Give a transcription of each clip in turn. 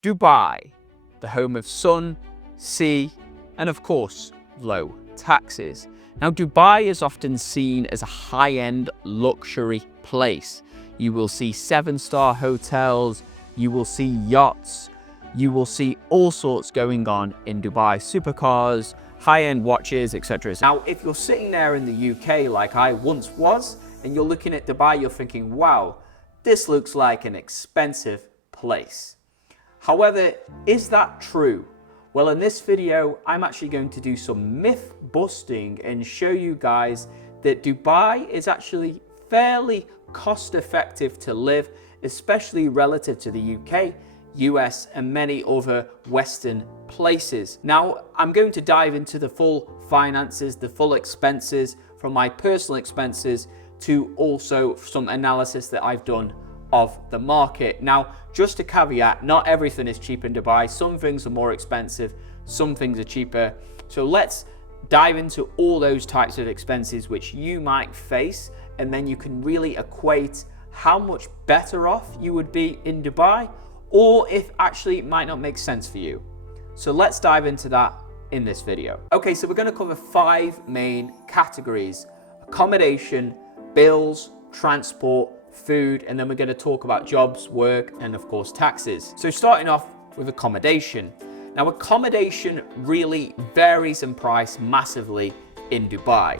Dubai, the home of sun, sea, and of course, low taxes. Now, Dubai is often seen as a high-end luxury place. You will see 7-star hotels, you will see yachts, you will see all sorts going on in Dubai, supercars, high-end watches, etc. Now, if you're sitting there in the UK like I once was, and you're looking at Dubai, you're thinking, wow, this looks like an expensive place. However, is that true? Well, in this video, I'm actually going to do some myth busting and show you guys that Dubai is actually fairly cost effective to live, especially relative to the UK, US, and many other Western places. Now, I'm going to dive into the full finances, the full expenses, from my personal expenses to also some analysis that I've done of the market. Now, just a caveat, not everything is cheap in Dubai. Some things are more expensive, some things are cheaper. So let's dive into all those types of expenses which you might face, and then you can really equate how much better off you would be in Dubai, or if actually it might not make sense for you. So let's dive into that in this video. Okay, so we're going to cover 5 main categories: accommodation, bills, transport, food, and then we're going to talk about jobs, work, and of course taxes. So starting off with accommodation. Now, accommodation really varies in price massively in Dubai.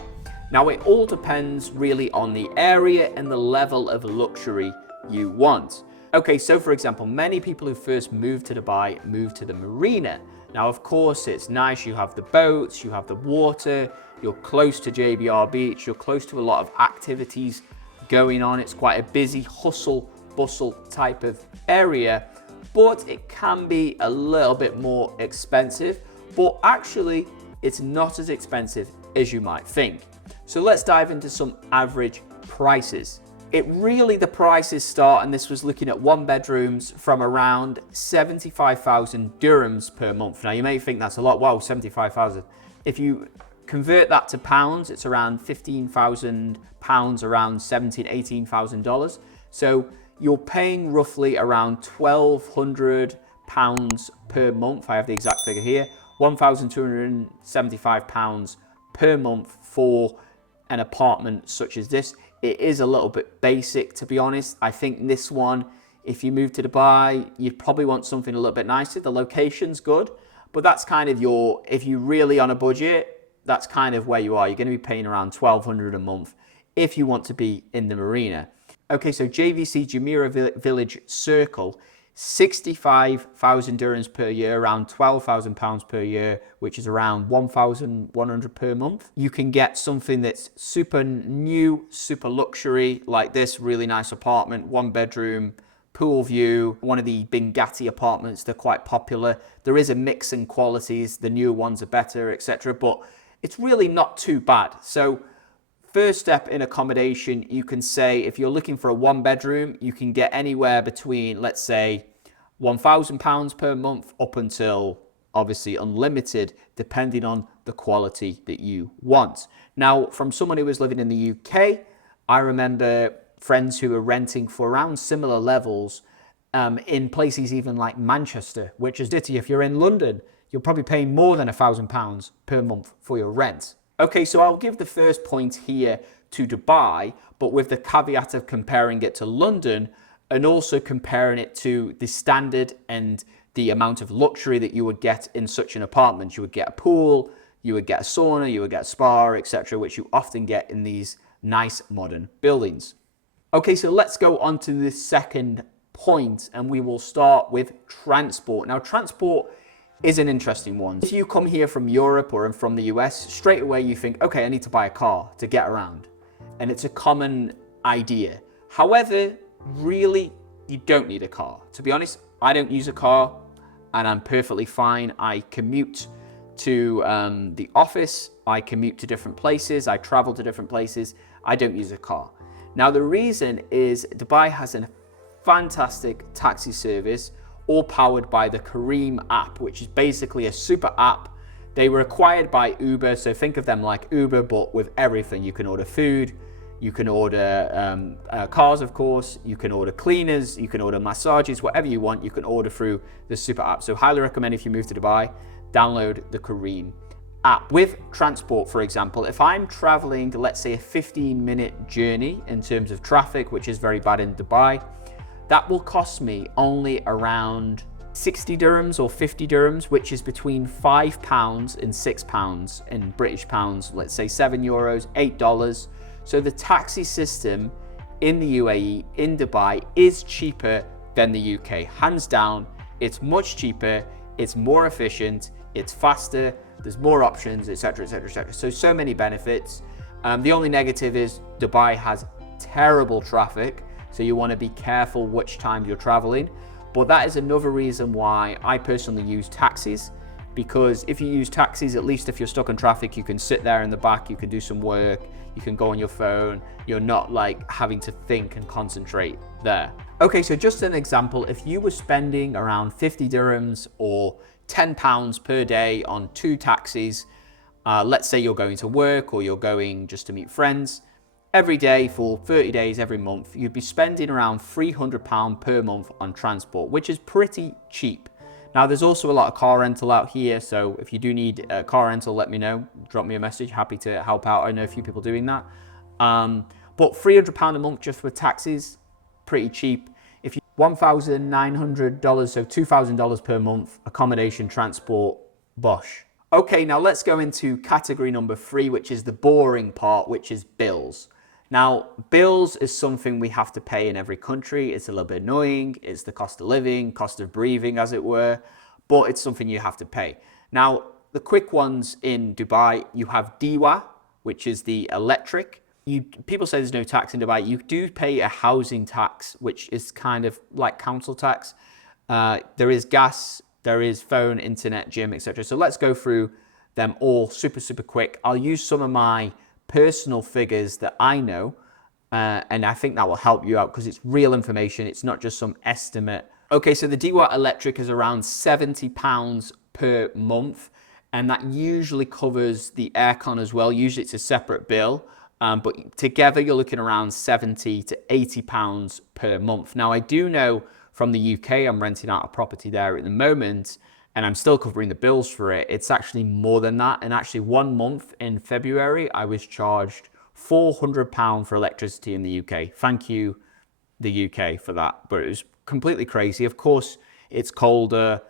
Now, it all depends really on the area and the level of luxury you want. Okay, so for example, many people who first move to Dubai move to the marina. Now, of course, it's nice. You have the boats, you have the water, you're close to JBR Beach, you're close to a lot of activities going on. It's quite a busy hustle bustle type of area, but it can be a little bit more expensive, but actually it's not as expensive as you might think. So let's dive into some average prices. The prices start, and this was looking at 1-bedrooms, from around 75,000 dirhams per month. Now you may think that's a lot. Wow, 75,000. If you convert that to pounds, it's around 15,000 pounds, around $18,000. So you're paying roughly around 1,200 pounds per month. I have the exact figure here, 1,275 pounds per month for an apartment such as this. It is a little bit basic, to be honest. I think this one, if you move to Dubai, you'd probably want something a little bit nicer. The location's good, but that's kind of if you're really on a budget, that's kind of where you are. You're going to be paying around 1,200 a month if you want to be in the marina. Okay, so JVC Jumeirah Village Circle, 65,000 dirhams per year, around 12,000 pounds per year, which is around 1,100 per month. You can get something that's super new, super luxury, like this really nice apartment, 1-bedroom, pool view, one of the Bingati apartments. They're quite popular. There is a mix in qualities. The newer ones are better, etc. But it's really not too bad. So first step in accommodation, you can say if you're looking for a 1-bedroom, you can get anywhere between, let's say, £1,000 per month up until obviously unlimited, depending on the quality that you want. Now, from someone who was living in the UK, I remember friends who were renting for around similar levels in places even like Manchester, which is ditty. If you're in London, you're probably paying more than £1,000 per month for your rent. Okay, so I'll give the first point here to Dubai, but with the caveat of comparing it to London and also comparing it to the standard and the amount of luxury that you would get in such an apartment. You would get a pool, you would get a sauna, you would get a spa, etc., which you often get in these nice modern buildings. Okay, so let's go on to the second point, and we will start with transport. Now, transport is an interesting one. If you come here from Europe or from the US, straight away you think, okay, I need to buy a car to get around. And it's a common idea. However, really, you don't need a car. To be honest, I don't use a car and I'm perfectly fine. I commute to the office, I commute to different places, I travel to different places. I don't use a car. Now, the reason is Dubai has a fantastic taxi service, all powered by the Careem app, which is basically a super app. They were acquired by Uber, so think of them like Uber, but with everything. You can order food, You can order cars, of course. You can order cleaners. You can order massages, whatever you want. You can order through the super app. So highly recommend if you move to Dubai, download the Careem app. With transport, for example, if I'm traveling, let's say a 15-minute journey in terms of traffic, which is very bad in Dubai, that will cost me only around 60 dirhams or 50 dirhams, which is between £5 and £6 in British pounds, let's say €7, $8. So the taxi system in the UAE, in Dubai, is cheaper than the UK. Hands down, it's much cheaper, it's more efficient, it's faster, there's more options, etc., etc., etc. So many benefits. The only negative is Dubai has terrible traffic, so you want to be careful which time you're traveling. But that is another reason why I personally use taxis, because if you use taxis, at least if you're stuck in traffic, you can sit there in the back, you can do some work, you can go on your phone, you're not like having to think and concentrate there. Okay, so just an example, if you were spending around 50 dirhams or £10 per day on 2 taxis, let's say you're going to work or you're going just to meet friends, every day for 30 days every month, you'd be spending around £300 per month on transport, which is pretty cheap. Now, there's also a lot of car rental out here, so if you do need a car rental, let me know. Drop me a message, happy to help out. I know a few people doing that. But £300 a month just for taxis, pretty cheap. If you $1,900, so $2,000 per month, accommodation, transport, bosh. Okay, now let's go into category number 3, which is the boring part, which is bills. Now, bills is something we have to pay in every country. It's a little bit annoying. It's the cost of living, cost of breathing, as it were, but it's something you have to pay. Now, the quick ones in Dubai, you have DIWA, which is the electric. People say there's no tax in Dubai. You do pay a housing tax, which is kind of like council tax. There is gas, there is phone, internet, gym, etc. So let's go through them all super quick. I'll use some of my personal figures that I know, and I think that will help you out because it's real information. It's not just some estimate. Okay, so the DIWA electric is around £70 per month, and that usually covers the aircon as well. Usually it's a separate bill, but together you're looking around £70 to £80 per month. Now, I do know from the UK, I'm renting out a property there at the moment, and I'm still covering the bills for it. It's actually more than that. And actually 1 month in February, I was charged £400 for electricity in the UK. Thank you, the UK, for that. But it was completely crazy. Of course, it's colder.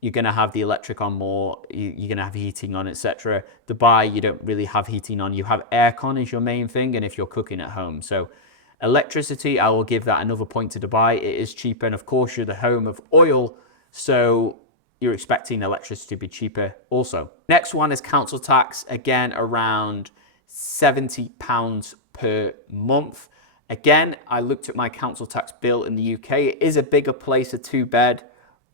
You're going to have the electric on more. You're going to have heating on, etc. Dubai, you don't really have heating on. You have aircon is your main thing, and if you're cooking at home. So electricity, I will give that another point to Dubai. It is cheaper, and of course, you're the home of oil. So you're expecting electricity to be cheaper also. Next one is council tax, again around £70 per month. Again, I looked at my council tax bill in the UK. It is a bigger place, a 2-bed,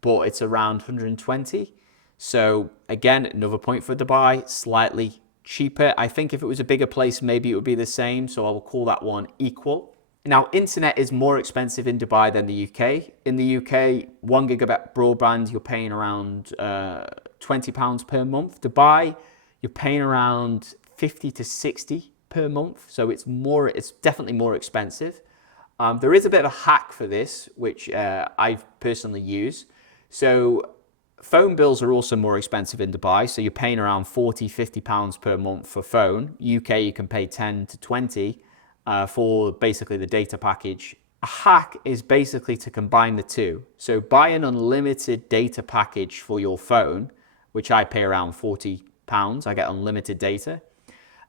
but it's around 120. So again, another point for Dubai, slightly cheaper. I think if it was a bigger place, maybe it would be the same. So I will call that one equal. Now, internet is more expensive in Dubai than the UK. In the UK, 1 gigabit broadband, you're paying around £20 per month. Dubai, you're paying around 50 to 60 per month. So it's definitely more expensive. There is a bit of a hack for this, which I personally use. So phone bills are also more expensive in Dubai. So you're paying around 40, £50 per month for phone. UK, you can pay 10 to 20. For basically the data package. A hack is basically to combine the two. So buy an unlimited data package for your phone, which I pay around £40. I get unlimited data.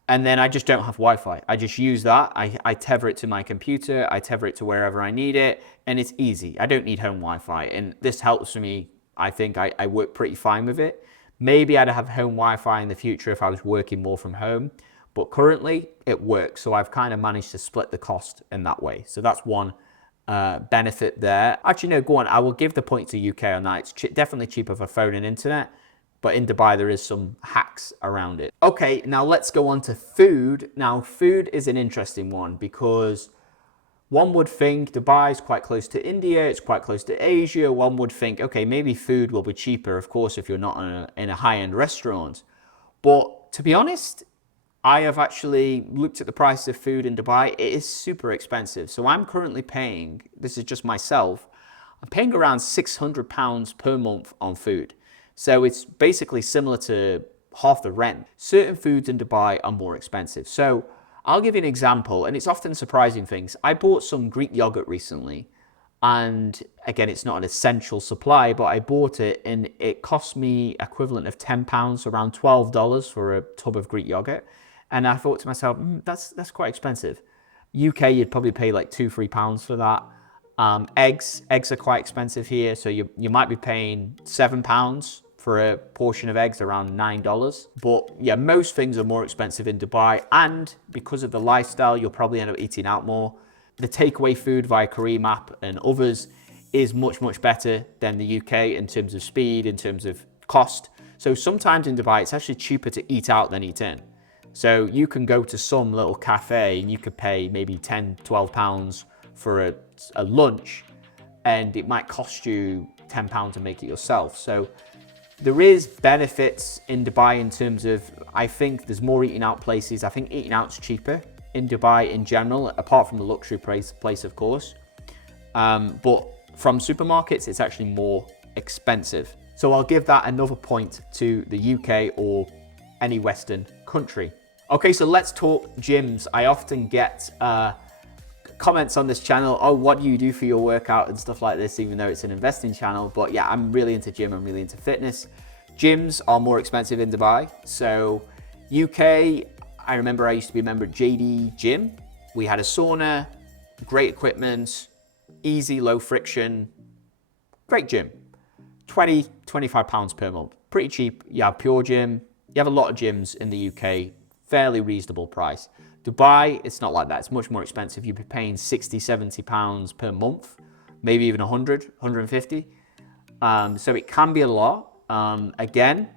And then I just don't have Wi-Fi. I just use that. I tether it to my computer. I tether it to wherever I need it. And it's easy. I don't need home Wi-Fi. And this helps me. I think I work pretty fine with it. Maybe I'd have home Wi-Fi in the future if I was working more from home. But currently it works. So I've kind of managed to split the cost in that way. So that's one benefit there. Actually, no, go on. I will give the point to UK on that. It's definitely cheaper for phone and internet. But in Dubai, there is some hacks around it. Okay, now let's go on to food. Now, food is an interesting one because one would think Dubai is quite close to India. It's quite close to Asia. One would think, okay, maybe food will be cheaper, of course, if you're not in a high-end restaurant. But to be honest, I have actually looked at the price of food in Dubai. It is super expensive. So I'm currently paying, this is just myself, I'm paying around £600 per month on food. So it's basically similar to half the rent. Certain foods in Dubai are more expensive. So I'll give you an example, and it's often surprising things. I bought some Greek yogurt recently, and again, it's not an essential supply, but I bought it and it cost me equivalent of £10, around $12 for a tub of Greek yogurt. And I thought to myself, that's quite expensive. UK, you'd probably pay like £2, £3 for that. Eggs are quite expensive here, so you might be paying £7 for a portion of eggs, around $9. But yeah, most things are more expensive in Dubai, and because of the lifestyle, you'll probably end up eating out more. The takeaway food via Careem app and others is much better than the UK in terms of speed, in terms of cost. So sometimes in Dubai, it's actually cheaper to eat out than eat in. So you can go to some little cafe and you could pay maybe £10, £12 for a lunch, and it might cost you £10 to make it yourself. So there is benefits in Dubai in terms of, I think there's more eating out places. I think eating out's cheaper in Dubai in general, apart from the luxury place of course. But from supermarkets, it's actually more expensive. So I'll give that another point to the UK or any Western country. Okay, so let's talk gyms. I often get comments on this channel, oh, what do you do for your workout and stuff like this, even though it's an investing channel. But yeah, I'm really into gym, I'm really into fitness. Gyms are more expensive in Dubai. So UK, I remember I used to be a member at JD Gym. We had a sauna, great equipment, easy, low friction, great gym. £20, £25 per month, pretty cheap. You have Pure Gym, you have a lot of gyms in the UK, fairly reasonable price. Dubai, it's not like that. It's much more expensive. You'd be paying £60, £70 per month, maybe even 100, 150. So it can be a lot. Again,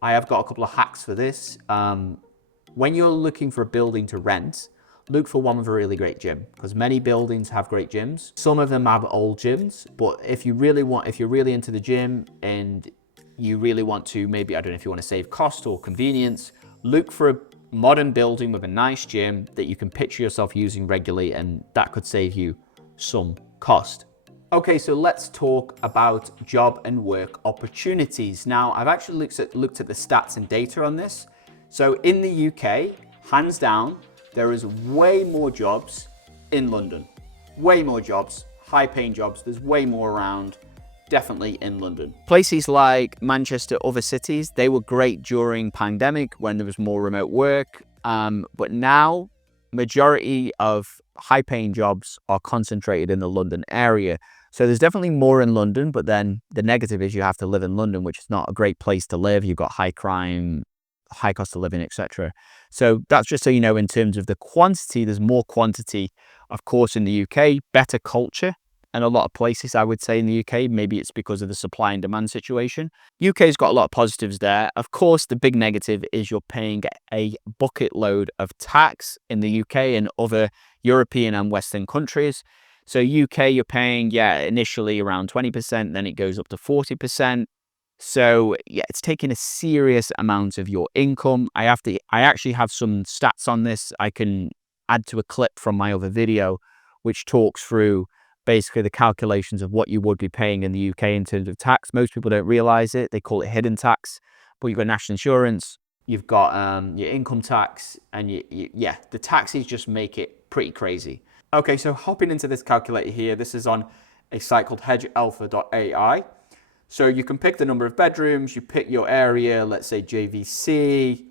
I have got a couple of hacks for this. When you're looking for a building to rent, look for one with a really great gym, because many buildings have great gyms. Some of them have old gyms, but if you're really into the gym and you really want to, maybe, I don't know if you want to save cost or convenience, look for a modern building with a nice gym that you can picture yourself using regularly, and that could save you some cost. Okay, so let's talk about job and work opportunities. Now, I've actually looked at the stats and data on this. So in the UK, hands down, there is way more jobs in London. Way more jobs, high paying jobs. There's way more around, definitely in London. Places like Manchester, other cities, they were great during pandemic when there was more remote work. But now, majority of high paying jobs are concentrated in the London area. So there's definitely more in London, but then the negative is you have to live in London, which is not a great place to live. You've got high crime, high cost of living, etc. So that's just so you know, in terms of the quantity, there's more quantity, of course, in the UK, better culture. And a lot of places, I would say, in the UK, maybe it's because of the supply and demand situation. UK's got a lot of positives there. Of course, the big negative is you're paying a bucket load of tax in the UK and other European and Western countries. So UK, you're paying, initially around 20%, then it goes up to 40%. So yeah, it's taking a serious amount of your income. I actually have some stats on this. I can add to a clip from my other video, which talks through basically the calculations of what you would be paying in the UK in terms of tax. Most people don't realize it. They call it hidden tax, but you've got national insurance, you've got your income tax, and the taxes just make it pretty crazy. Okay, so hopping into this calculator here, this is on a site called hedgealpha.ai. So you can pick the number of bedrooms, you pick your area, let's say JVC,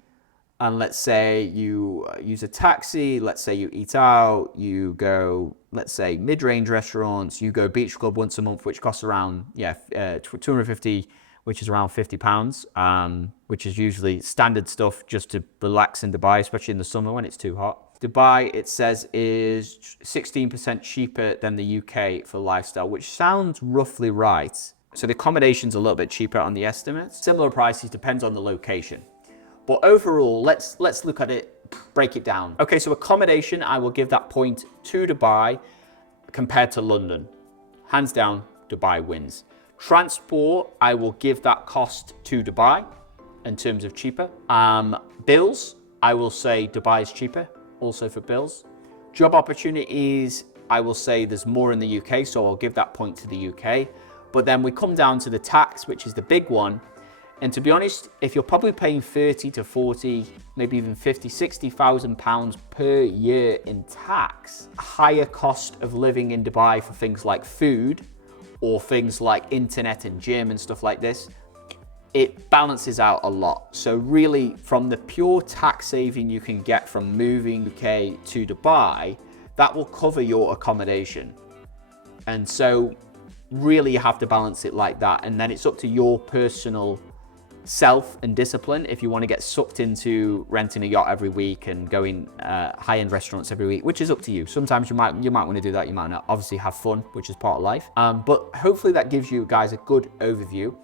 and let's say you use a taxi, let's say you eat out, you go, let's say, mid-range restaurants, you go beach club once a month, which costs around, 250, which is around £50, which is usually standard stuff just to relax in Dubai, especially in the summer when it's too hot. Dubai, it says, is 16% cheaper than the UK for lifestyle, which sounds roughly right. So the accommodation's a little bit cheaper on the estimates. Similar prices, depends on the location. But overall, let's look at it, break it down. Okay, so accommodation, I will give that point to Dubai compared to London. Hands down, Dubai wins. Transport, I will give that cost to Dubai in terms of cheaper. Bills, I will say Dubai is cheaper, also for bills. Job opportunities, I will say there's more in the UK, so I'll give that point to the UK. But then we come down to the tax, which is the big one. And to be honest, if you're probably paying 30 to 40, maybe even 50, 60,000 pounds per year in tax, higher cost of living in Dubai for things like food or things like internet and gym and stuff like this, it balances out a lot. So really, from the pure tax saving you can get from moving UK to Dubai, that will cover your accommodation. And so really you have to balance it like that. And then it's up to your personal self and discipline if you want to get sucked into renting a yacht every week and going high-end restaurants every week, which is up to you. Sometimes you might want to do that, you might not. Obviously have fun, which is part of life. But hopefully that gives you guys a good overview.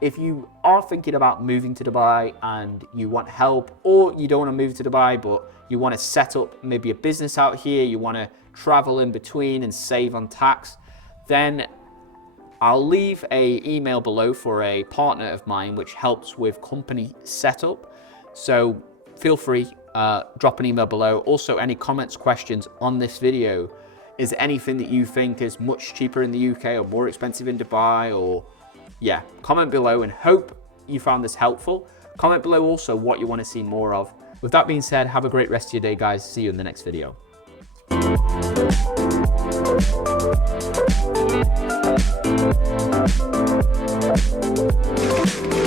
If you are thinking about moving to Dubai and you want help, or you don't want to move to Dubai but you want to set up maybe a business out here, you want to travel in between and save on tax, then I'll leave an email below for a partner of mine which helps with company setup. So feel free, drop an email below. Also, any comments, questions on this video. Is there anything that you think is much cheaper in the UK or more expensive in Dubai? Or yeah, comment below, and hope you found this helpful. Comment below also what you want to see more of. With that being said, have a great rest of your day, guys. See you in the next video. We'll be right back.